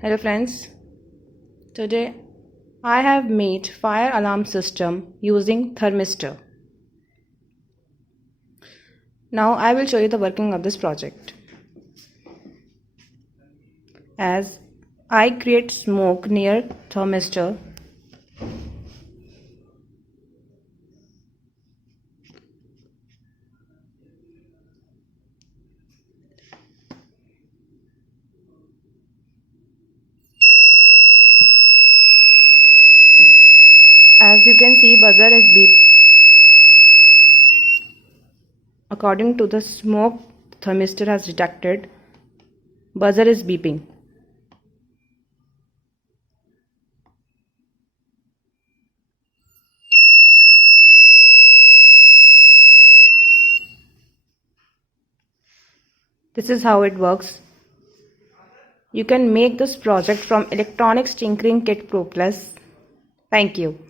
Hello friends, today I have made fire alarm system using thermistor. Now I will show you the working of this project. As I create smoke near thermistor, as you can see buzzer is beep. According to the smoke thermistor has detected, buzzer is beeping. This is how it works. You can make this project from Electronics Tinkering Kit Pro Plus. Thank you.